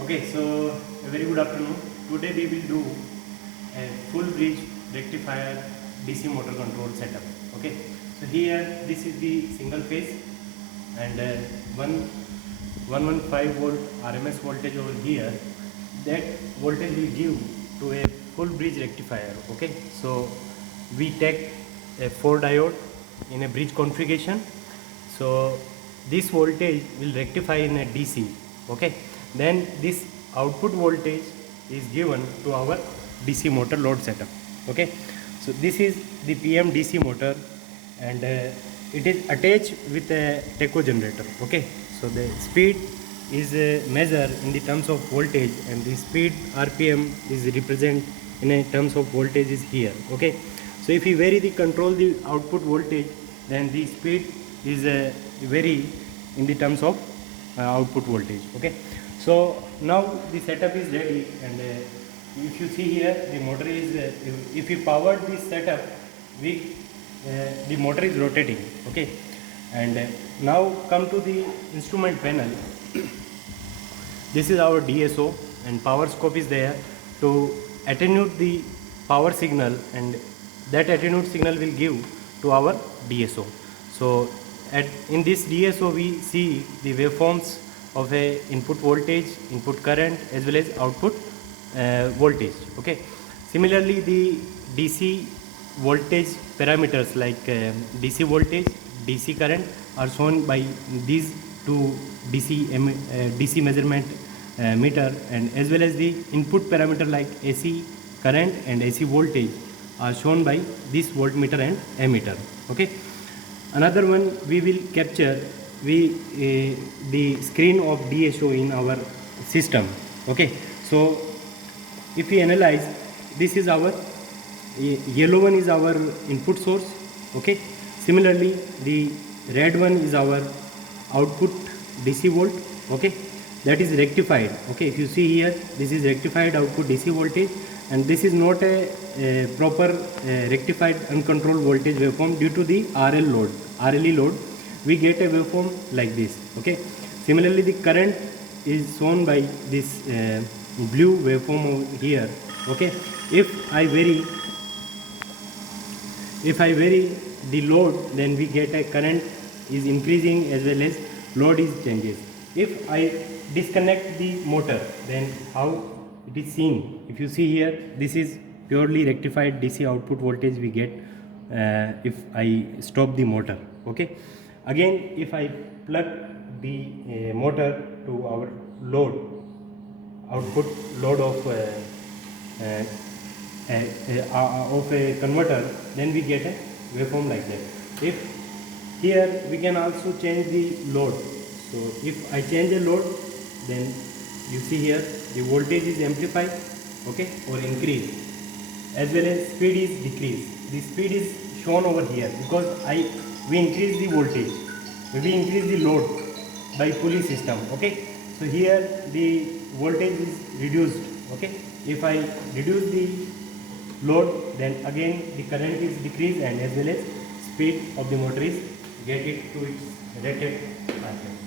Okay, so a very good afternoon. Today we will do a full bridge rectifier DC motor control setup. Okay, so here this is the single phase and 115 volt RMS voltage over here. That voltage will give to a full bridge rectifier. Okay, so we take a 4 diode in a bridge configuration. So this voltage will rectify in a DC. Okay, then this output voltage is given to our DC motor load setup. Okay, so this is the PM DC motor and it is attached with a tacho generator. Okay, so the speed is measured in the terms of voltage and the speed RPM is represent in a terms of voltage is here. Okay, so if we vary the control the output voltage, then the speed is vary in the terms of output voltage. Okay, so now the setup is ready and if you see here the motor is if we powered this setup, we the motor is rotating. Okay, and now come to the instrument panel. This is our DSO and power scope is there to attenuate the power signal, and that attenuate signal will give to our DSO. So in this DSO we see the waveforms of a input voltage, input current as well as output voltage. Okay, similarly the DC voltage parameters like DC voltage, DC current are shown by these two DC measurement meter, and as well as the input parameter like AC current and AC voltage are shown by this voltmeter and ammeter. Okay, another one we will capture the screen of DSO in our system. Okay, so if we analyze, this is our yellow one is our input source. Okay, similarly the red one is our output DC volt. Okay, that is rectified. Okay, if you see here, this is rectified output DC voltage, and this is not a proper rectified uncontrolled voltage waveform due to the RLE load. We get a waveform like this. Okay, similarly the current is shown by this blue waveform over here. Okay, if I vary the load, then we get a current is increasing as well as load is changes. If I disconnect the motor, then how it is seen? If you see here, this is purely rectified DC output voltage we get if I stop the motor. Okay, again if I plug the motor to our load, output load of a converter, then we get a waveform like that. If here we can also change the load. So if I change the load, then you see here the voltage is amplified, okay, or increased, as well as speed is decreased. The speed is shown over here because we increase the voltage, we increase the load by pulley system. Okay, so here the voltage is reduced. Okay, if I reduce the load, then again the current is decreased and as well as speed of the motor is get it to its rated RPM.